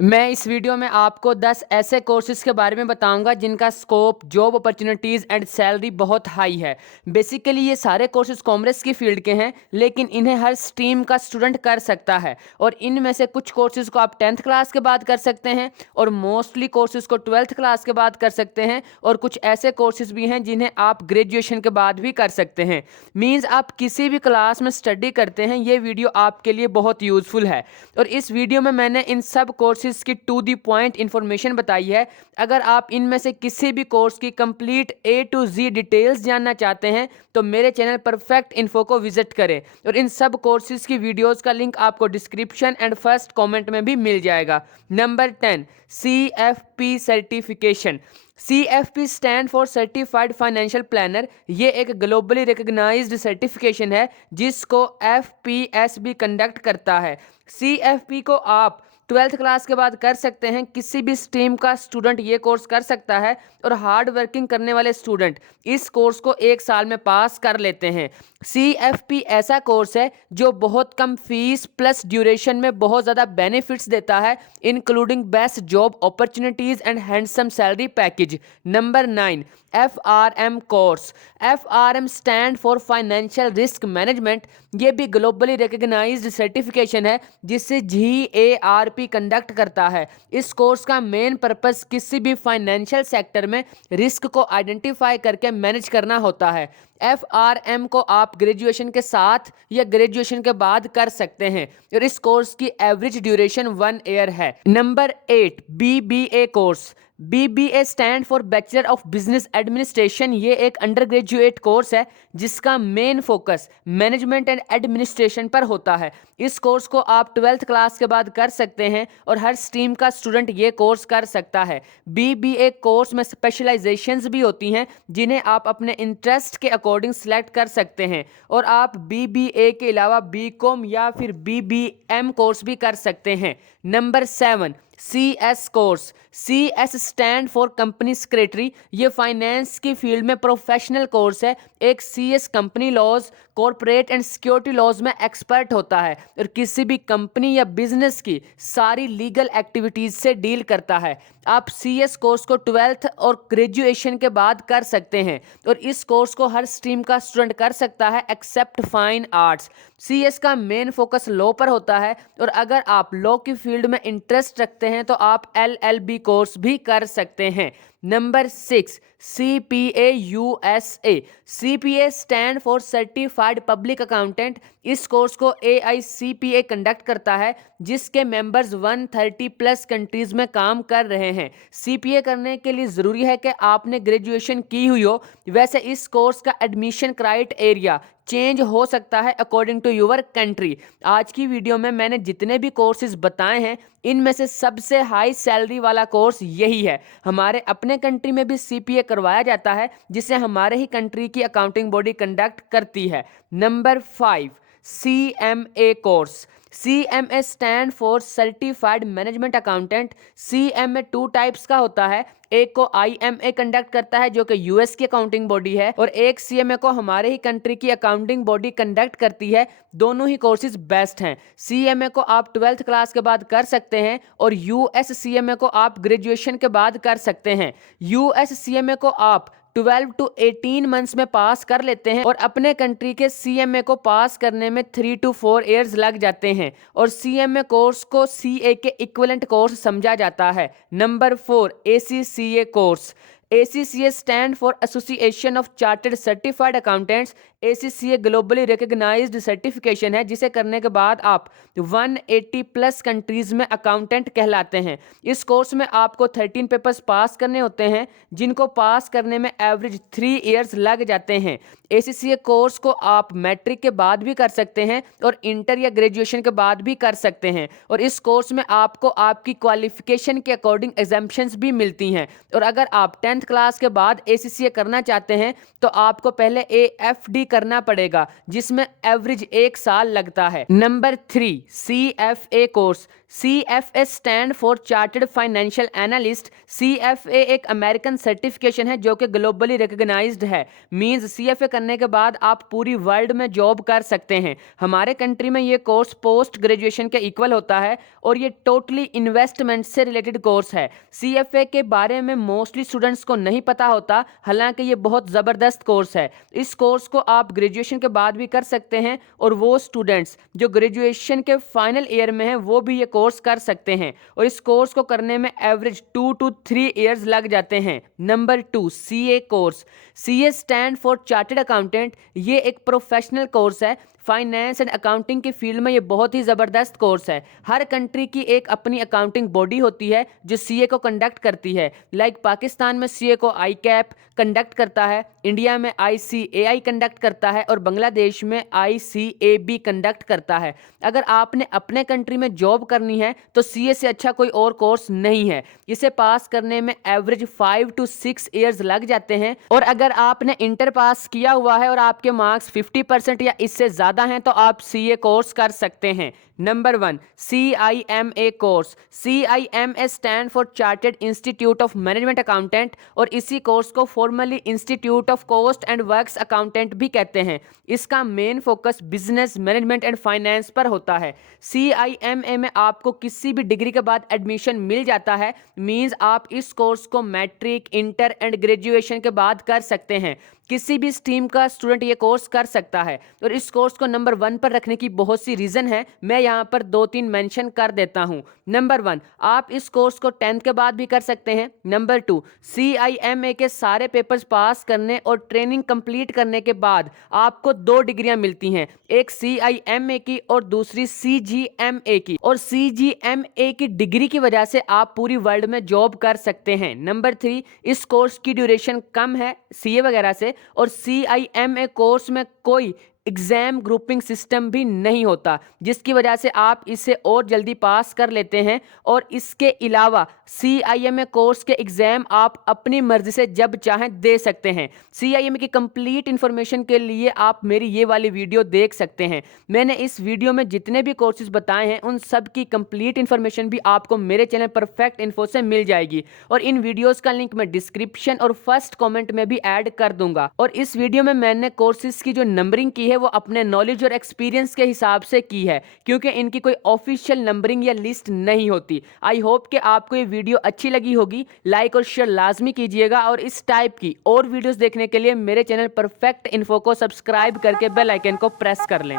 मैं इस वीडियो में आपको 10 ऐसे कोर्सेज़ के बारे में बताऊंगा जिनका scope, job opportunities and salary बहुत हाई है। बेसिकली ये सारे कोर्सेज़ कॉमर्स की फील्ड के हैं, लेकिन इन्हें हर स्ट्रीम का स्टूडेंट कर सकता है। और इनमें से कुछ कोर्सेज़ को आप 10th क्लास के बाद कर सकते हैं और मोस्टली कोर्सेज़ को 12th क्लास के बाद कर सकते हैं, और कुछ ऐसे कोर्सेज़ भी हैं जिन्हें आप ग्रेजुएशन के बाद भी कर सकते हैं। मीन्स आप किसी भी क्लास में स्टडी करते हैं, ये वीडियो आपके लिए बहुत यूज़फुल है। और इस वीडियो में मैंने इन सब कोर्सेज की टू दी पॉइंट इन्फॉर्मेशन बताई है। अगर आप इनमें से किसी भी कोर्स की complete A to Z details जानना चाहते हैं तो मेरे चैनल परफेक्ट इन्फो को विजिट करें, और इन सब कोर्सेज की वीडियोस का लिंक आपको डिस्क्रिप्शन एंड फर्स्ट कमेंट में भी मिल जाएगा। Number 10, CFP certification. CFP stand for certified financial planner. ये एक ग्लोबली रिकग्नाइज्ड सर्टिफिकेशन है जिसको FPSB कंडक्ट करता है। CFP को आप 12th क्लास के बाद कर सकते हैं। किसी भी स्ट्रीम का स्टूडेंट ये कोर्स कर सकता है, और हार्ड वर्किंग करने वाले स्टूडेंट इस कोर्स को 1 साल में पास कर लेते हैं। CFP ऐसा कोर्स है जो बहुत कम फीस प्लस ड्यूरेशन में बहुत ज़्यादा बेनिफिट्स देता है, including best job opportunities and handsome salary package. Number 9, FRM course. FRM stand for financial risk management. ये भी ग्लोबली रिकग्नाइज्ड सर्टिफिकेशन है जिसे GARP कंडक्ट करता है। इस कोर्स का मेन पर्पस किसी भी फाइनेंशियल सेक्टर में रिस्क को आइडेंटिफाई करके मैनेज करना होता है। FRM को आप ग्रेजुएशन के साथ या ग्रेजुएशन के बाद कर सकते हैं, और इस कोर्स की एवरेज ड्यूरेशन 1 ईयर है। Number 8, BBA course. BBA stand for bachelor of business administration. ये एक अंडर ग्रेजुएट कोर्स है जिसका main focus management and administration पर होता है। इस कोर्स को आप 12th क्लास के बाद कर सकते हैं, और हर स्ट्रीम का स्टूडेंट ये कोर्स कर सकता है। BBA कोर्स में स्पेशलाइजेशंस भी होती हैं जिन्हें आप अपने इंटरेस्ट के अकॉर्डिंग सेलेक्ट कर सकते हैं, और आप BBA के अलावा BCom या फिर BBM कोर्स भी कर सकते हैं। Number 7, CS course. CS stand for company secretary. ये फाइनेंस की फील्ड में प्रोफेशनल कोर्स है। एक CS company laws, corporate and security laws में एक्सपर्ट होता है, और किसी भी कंपनी या बिजनेस की सारी लीगल एक्टिविटीज से डील करता है। आप CS कोर्स को 12th और ग्रेजुएशन के बाद कर सकते हैं, और इस कोर्स को हर स्ट्रीम का स्टूडेंट कर सकता है एक्सेप्ट फाइन आर्ट्स। CS का मेन फोकस लॉ पर होता है, और अगर आप लॉ की फील्ड में इंटरेस्ट रखते हैं तो आप LLB कोर्स भी कर सकते हैं। Number 6, CPA USA। CPA stand for certified public accountant. इस कोर्स को AICPA कंडक्ट करता है जिसके मेंबर्स 130 प्लस कंट्रीज में काम कर रहे हैं। CPA करने के लिए ज़रूरी है कि आपने ग्रेजुएशन की हुई हो। वैसे इस कोर्स का एडमिशन क्राइटेरिया चेंज हो सकता है अकॉर्डिंग टू योर कंट्री। आज की वीडियो में मैंने जितने भी कोर्सेज बताए हैं इनमें से सबसे हाई सैलरी वाला कोर्स यही है। हमारे अपने कंट्री में भी CPA करवाया जाता है जिसे हमारे ही कंट्री की अकाउंटिंग बॉडी कंडक्ट करती है। Number 5, CMA course. CMA stand for certified management accountant. CMA 2 types का होता है। एक को IMA कंडक्ट करता है जो कि US की अकाउंटिंग बॉडी है, और एक CMA को हमारे ही कंट्री की अकाउंटिंग बॉडी कंडक्ट करती है। दोनों ही कोर्सेज बेस्ट हैं। CMA को आप 12th क्लास के बाद कर सकते हैं, और US CMA को आप ग्रेजुएशन के बाद कर सकते हैं। US CMA को आप 12 to 18 मंथ्स में पास कर लेते हैं, और अपने कंट्री के CMA को पास करने में 3 to 4 ईयर्स लग जाते हैं, और CMA कोर्स को CA के इक्विवेलेंट कोर्स समझा जाता है। Number 4, ACCA course. ACCA stand for association of chartered certified accountants. ACCA globally recognised certification है जिसे करने के बाद आप 180 प्लस कंट्रीज में अकाउंटेंट कहलाते हैं। इस कोर्स में आपको 13 पेपर्स पास करने होते हैं जिनको पास करने में एवरेज 3 ईयर्स लग जाते हैं। ACCA कोर्स को आप मैट्रिक के बाद भी कर सकते हैं और इंटर या ग्रेजुएशन के बाद भी कर सकते हैं, और इस कोर्स में आपको आपकी क्वालिफिकेशन के अकॉर्डिंग एग्जाम्पशंस भी मिलती हैं। और अगर आप 10th 10th क्लास के बाद ACCA करना चाहते हैं तो आपको पहले AFD करना पड़ेगा, जिसमें एवरेज 1 साल लगता है। Number 3, CFA course. CFA stand for chartered financial analyst. CFA एक अमेरिकन सर्टिफिकेशन है जो कि ग्लोबली रिकॉग्नाइज्ड है। मींस CFA करने के बाद आप पूरी वर्ल्ड में जॉब कर सकते हैं। हमारे कंट्री में ये कोर्स पोस्ट ग्रेजुएशन के इक्वल होता है और ये टोटली इन्वेस्टमेंट से रिलेटेड कोर्स है। CFA के बारे में मोस्टली स्टूडेंट्स को नहीं पता होता, हालांकि ये बहुत ज़बरदस्त कोर्स है। इस कोर्स को आप ग्रेजुएशन के बाद भी कर सकते हैं और वो स्टूडेंट्स जो ग्रेजुएशन के फाइनल ईयर में हैं वो भी ये कोर्स कर सकते हैं, और इस कोर्स को करने में एवरेज 2 to 3 इयर्स लग जाते हैं। Number 2, CA course. CA stand for chartered accountant. ये एक प्रोफेशनल कोर्स है। फाइनेंस एंड अकाउंटिंग की फील्ड में ये बहुत ही ज़बरदस्त कोर्स है। हर कंट्री की एक अपनी अकाउंटिंग बॉडी होती है जो CA को कंडक्ट करती है। लाइक पाकिस्तान में CA को ICAP कंडक्ट करता है, इंडिया में ICAI कंडक्ट करता है और बांग्लादेश में ICAB कंडक्ट करता है। अगर आपने अपने कंट्री में जॉब करनी है तो CA से अच्छा कोई और कोर्स नहीं है। इसे पास करने में एवरेज 5 to 6 इयर्स लग जाते हैं, और अगर आपने इंटर पास किया हुआ है और आपके मार्क्स 50% या इससे ज़्यादा हैं तो आप CA कोर्स कर सकते हैं। Number 1, CIMA course. CIMA stand for chartered institute of management accountant, और इसी कोर्स को formally institute of cost and works accountant भी कहते हैं। इसका main focus business management and finance पर होता है। CIMA में आपको किसी भी डिग्री के बाद एडमिशन मिल जाता है। मींस आप इस कोर्स को मैट्रिक, इंटर एंड ग्रेजुएशन के बाद कर सकते हैं। किसी भी स्ट्रीम का स्टूडेंट ये कोर्स कर सकता है, और इस कोर्स को नंबर 1 पर रखने की बहुत सी रीज़न है। मैं यहाँ पर 2-3 मेंशन कर देता हूँ। नंबर 1, आप इस कोर्स को 10th के बाद भी कर सकते हैं। नंबर 2, CIMA के सारे पेपर्स पास करने और ट्रेनिंग कंप्लीट करने के बाद आपको 2 डिग्रियां मिलती हैं, एक CIMA की और दूसरी CGMA की, और CGMA की डिग्री की वजह से आप पूरी वर्ल्ड में जॉब कर सकते हैं। नंबर 3, इस कोर्स की ड्यूरेशन कम है CA वगैरह से, और CIMA कोर्स में कोई एग्जाम ग्रुपिंग सिस्टम भी नहीं होता, जिसकी वजह से आप इसे और जल्दी पास कर लेते हैं। और इसके अलावा CIMA कोर्स के एग्जाम आप अपनी मर्जी से जब चाहें दे सकते हैं। CIMA की कंप्लीट इन्फॉर्मेशन के लिए आप मेरी ये वाली वीडियो देख सकते हैं। मैंने इस वीडियो में जितने भी कोर्सेज बताए हैं उन सब की कंप्लीट इन्फॉर्मेशन भी आपको मेरे चैनल परफेक्ट इन्फो से मिल जाएगी, और इन वीडियोस का लिंक मैं डिस्क्रिप्शन और फर्स्ट कमेंट में भी ऐड कर दूंगा। और इस वीडियो में मैंने कोर्सेज की जो नंबरिंग की है वो अपने नॉलेज और एक्सपीरियंस के हिसाब से की है, क्योंकि इनकी कोई ऑफिशियल नंबरिंग या लिस्ट नहीं होती। आई होप कि आपको ये वीडियो अच्छी लगी होगी। लाइक और शेयर लाजमी कीजिएगा, और इस टाइप की और वीडियोस देखने के लिए मेरे चैनल परफेक्ट इन्फो को सब्सक्राइब करके बेल आइकन को प्रेस कर लें।